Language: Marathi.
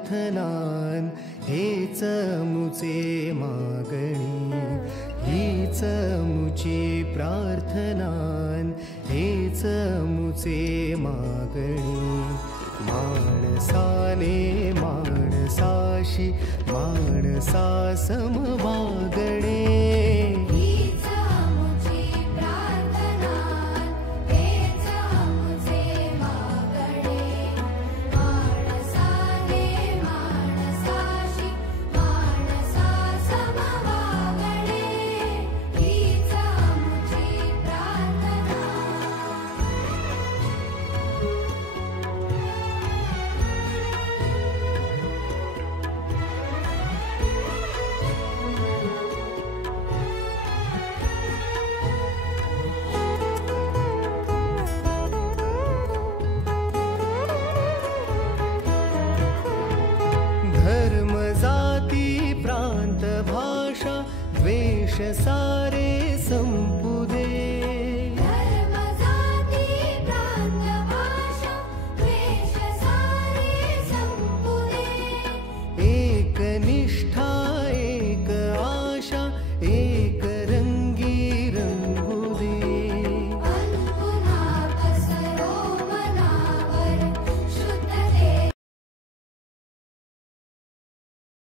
प्रार्थनान हेच मुचे मागणी, हीच मुची प्रार्थनान हेच मुचे मागणी. माणसाने माणसाशी माणसा सम वागणे, हीच मुची प्रार्थना हेच मुचे मागणे. माणसाने माणसाशी माणसा सम वागणे, हीच मुची प्रार्थना. धर्म जाती प्रांत भाषा द्वेष सारी